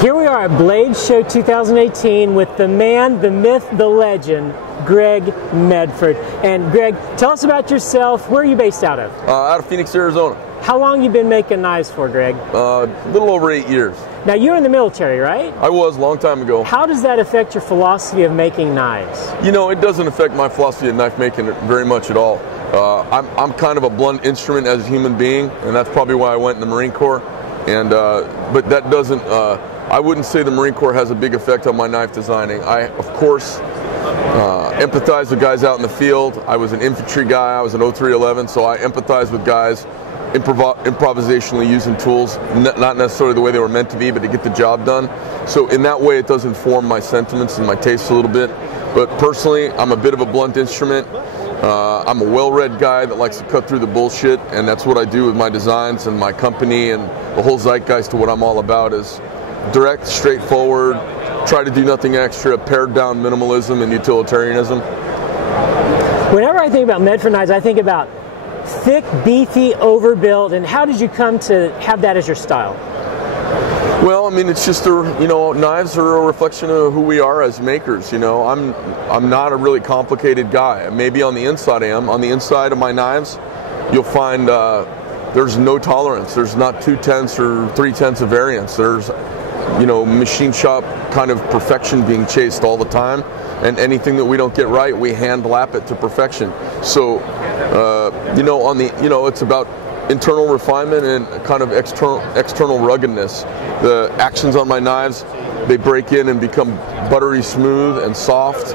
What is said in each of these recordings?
Here we are at Blade Show 2018 with the man, the myth, the legend, Greg Medford. And Greg, tell us about yourself. Where are you based out of? Out of Phoenix, Arizona. How long you been making knives for, Greg? A little over 8 years. Now you're in the military, right? I was a long time ago. How does that affect your philosophy of making knives? You know, it doesn't affect my philosophy of knife making very much at all. I'm kind of a blunt instrument as a human being, and that's probably why I went in the Marine Corps. And but that doesn't. I wouldn't say the Marine Corps has a big effect on my knife designing. I, of course, empathize with guys out in the field. I was an infantry guy. I was an 0311, so I empathize with guys improvisationally using tools, not necessarily the way they were meant to be, but to get the job done. So in that way, it does inform my sentiments and my tastes a little bit. But personally, I'm a bit of a blunt instrument. I'm a well-read guy that likes to cut through the bullshit, and that's what I do with my designs and my company, and the whole zeitgeist of what I'm all about is direct, straightforward, try to do nothing extra, pared down minimalism and utilitarianism. Whenever I think about Medford knives, I think about thick, beefy, overbuilt, and how did you come to have that as your style? Well, I mean, it's just knives are a reflection of who we are as makers. You know, I'm not a really complicated guy. Maybe on the inside I am. On the inside of my knives, you'll find there's no tolerance. There's not 2/10 or 3/10 of variance. There's, machine shop kind of perfection being chased all the time, and anything that we don't get right, we hand lap it to perfection. So, it's about internal refinement and kind of external ruggedness. The actions on my knives, they break in and become buttery smooth and soft.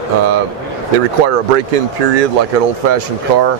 They require a break-in period like an old-fashioned car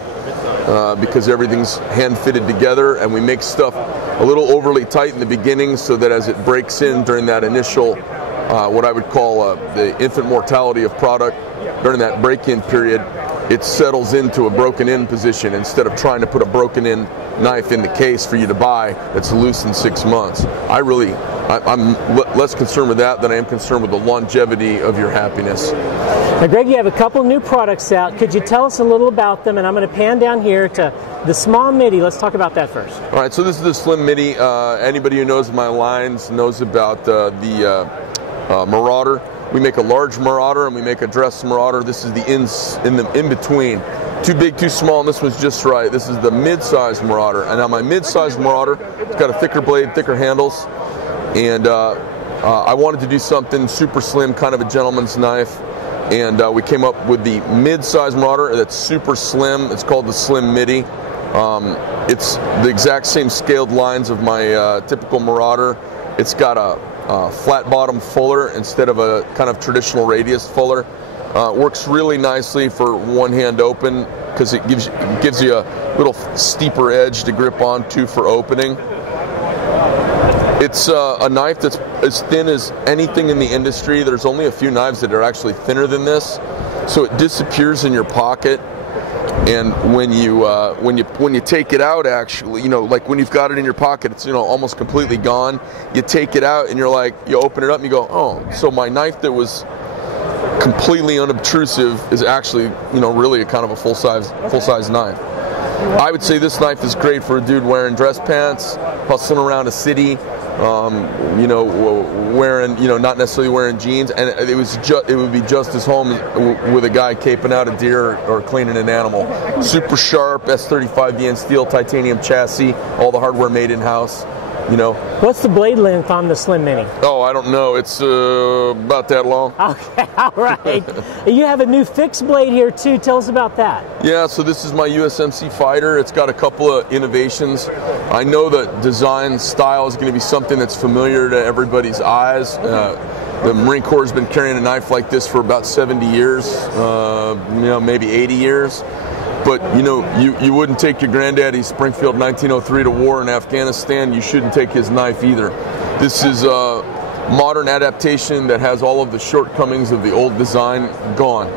because everything's hand-fitted together, and we make stuff a little overly tight in the beginning so that as it breaks in during that initial, what I would call the infant mortality of product, during that break-in period, it settles into a broken-in position instead of trying to put a broken-in knife in the case for you to buy that's loose in 6 months. I'm less concerned with that than I am concerned with the longevity of your happiness. Now, Greg, you have a couple new products out. Could you tell us a little about them? And I'm going to pan down here to the small midi. Let's talk about that first. All right, so this is the slim midi. Anybody who knows my lines knows about the Marauder. We make a large Marauder and we make a dress Marauder. This is the in between. Too big, too small, and this was just right. This is the mid-sized Marauder. And now my mid-sized Marauder, it's got a thicker blade, thicker handles, and I wanted to do something super slim, kind of a gentleman's knife, and we came up with the mid-sized Marauder that's super slim. It's called the Slim Midi. It's the exact same scaled lines of my typical Marauder. It's got a flat bottom fuller instead of a kind of traditional radius fuller. Works really nicely for one hand open because it gives you a little steeper edge to grip onto for opening. It's a knife that's as thin as anything in the industry. There's only a few knives that are actually thinner than this, so it disappears in your pocket. And when you take it out, actually, like when you've got it in your pocket, it's almost completely gone. You take it out and you're like, you open it up and you go, oh, so my knife that was completely unobtrusive is actually really a kind of a full-size knife. I would say this knife is great for a dude wearing dress pants, hustling around a city, wearing not necessarily wearing jeans, and it would be just as home with a guy caping out a deer or cleaning an animal. Super sharp S35VN steel titanium chassis, all the hardware made in-house. What's the blade length on the Slim Mini? Oh, I don't know. It's about that long. Okay, all right. You have a new fixed blade here too. Tell us about that. Yeah, so this is my USMC Fighter. It's got a couple of innovations. I know that design style is going to be something that's familiar to everybody's eyes. The Marine Corps has been carrying a knife like this for about 70 years, maybe 80 years. But you wouldn't take your granddaddy's Springfield 1903 to war in Afghanistan. You shouldn't take his knife either. This is a modern adaptation that has all of the shortcomings of the old design gone.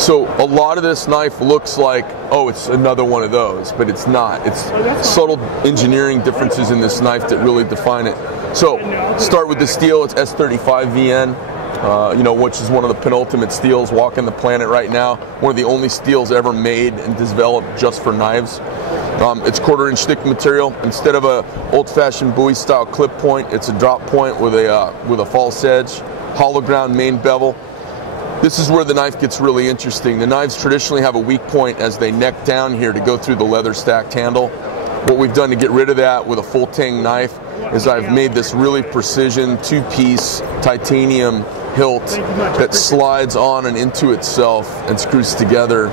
So a lot of this knife looks like, oh, it's another one of those, but it's not. It's subtle engineering differences in this knife that really define it. So start with the steel. It's S35VN. Which is one of the penultimate steels walking the planet right now. One of the only steels ever made and developed just for knives. It's 1/4-inch thick material. Instead of a old-fashioned Bowie style clip point, it's a drop point with a false edge, hollow ground main bevel. This is where the knife gets really interesting. The knives traditionally have a weak point as they neck down here to go through the leather stacked handle. What we've done to get rid of that with a full tang knife is I've made this really precision 2-piece titanium hilt that slides on and into itself and screws together,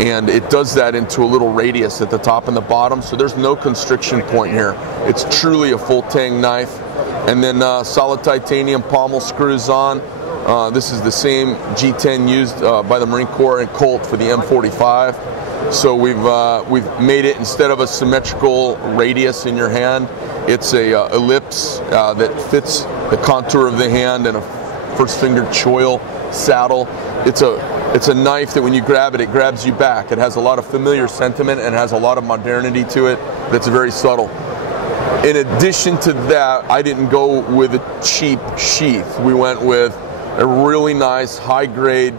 and it does that into a little radius at the top and the bottom, so there's no constriction point here. It's truly a full tang knife. And then solid titanium pommel screws on. This is the same G10 used by the Marine Corps and Colt for the M45. So we've made it, instead of a symmetrical radius in your hand, it's a ellipse that fits the contour of the hand, and a first finger choil saddle. It's a knife that when you grab it, it grabs you back. It has a lot of familiar sentiment and has a lot of modernity to it that's very subtle. In addition to that, I didn't go with a cheap sheath. We went with a really nice, high-grade,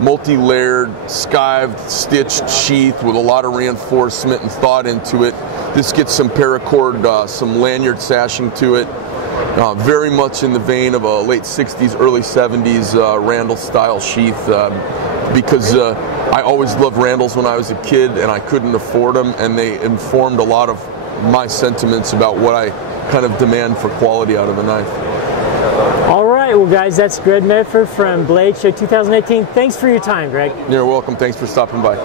multi-layered, skived, stitched sheath with a lot of reinforcement and thought into it. This gets some paracord, some lanyard sashing to it. Very much in the vein of a late 60s, early 70s Randall style sheath, because I always loved Randalls when I was a kid and I couldn't afford them, and they informed a lot of my sentiments about what I kind of demand for quality out of a knife. All right, well guys, that's Greg Medford from Blade Show 2018. Thanks for your time, Greg. You're welcome. Thanks for stopping by.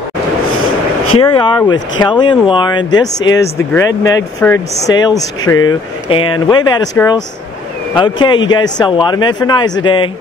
Here we are with Kelly and Lauren. This is the Greg Medford sales crew, and wave at us, girls. Okay, you guys sell a lot of Medford knives a day.